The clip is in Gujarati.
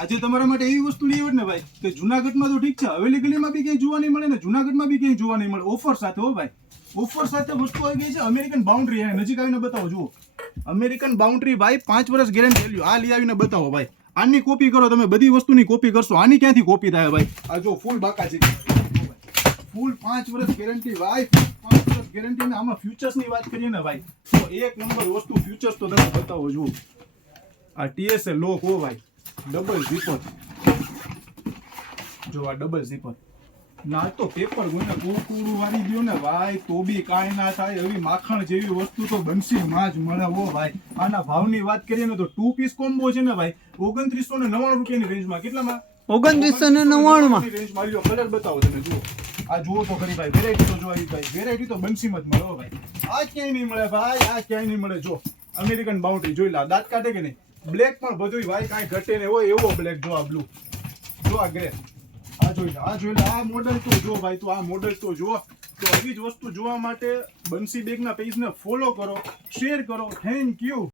આજે તમારા માટે એવી વસ્તુ લઈ આવ્યો ને ભાઈ કે જુનાગઢમાં તો ઠીક છે, હવેલી ગલીમાં બી ક્યાંય જોવા નહીં મળે ને જુનાગઢમાં બી ક્યાંય જોવા નહીં મળે. ઓફર સાથે હો ભાઈ, ઓફર સાથે વસ્તુ આવી ગઈ છે. અમેરિકન બાઉન્ડ્રી નજીક આવીને બતાવો. જુઓ અમેરિકન બાઉન્ડ્રી ભાઈ 5 વર્ષ ગેરંટી લ્યો. આ લઈ આવીને બતાવો ભાઈ. આની કોપી કરો તમે, બધી વસ્તુની કોપી કરશો. આની ક્યાંથી કોપી થાય ભાઈ? આ જો ફૂલ બાકાજી, ફૂલ 5 વર્ષ ગેરંટી ભાઈ, 5 વર્ષ ગેરંટી. ને આમાં ફ્યુચર્સ ની વાત કરીએ ને ભાઈ તો એક નંબર વસ્તુ ફ્યુચર્સ તો તમે બતાવો. જુઓ આ TSA લોક હો ભાઈ, ડબલ ઝીપર. જો આ ડબલ ઝીપર ના તો પેપર કોઈને કુકુડું વાળી દો ને ભાઈ તો બી કાંઈ ના થાય. એવી માખણ જેવી વસ્તુ તો બંસીમાં જ મળે હો ભાઈ. આના ભાવની વાત કરીએ ને તો 2 પીસ કોમ્બો છે ને ભાઈ 2999 રૂપિયાની રેન્જમાં. કેટલામાં? 2999 માં રેન્જમાં. લ્યો કલર બતાવો તમે. જુઓ આ જુઓ તો ખરી ભાઈ, વેરાયટી તો જો આવી ભાઈ, વેરાયટી તો બંસીમાં જ મળે હો ભાઈ. આ ક્યાંય નહીં મળે ભાઈ, આ ક્યાંય નહીં મળે. જો અમેરિકન બાઉન્ડ્રી જોઈ લા, દાંત કાઢે કે નહીં? બ્લેક પણ બધું ભાઈ કાંઈ ઘટે ને હોય એવો બ્લેક. જો આ બ્લુ, જો આ ગ્રે, આ જોઈ લો, આ જોઈ લો. આ મોડલ તો જો ભાઈ, તો આ મોડલ તો જો. તો આવી જ વસ્તુ જોવા માટે બંસી બેગના પેજને ફોલો કરો, શેર કરો. Thank you.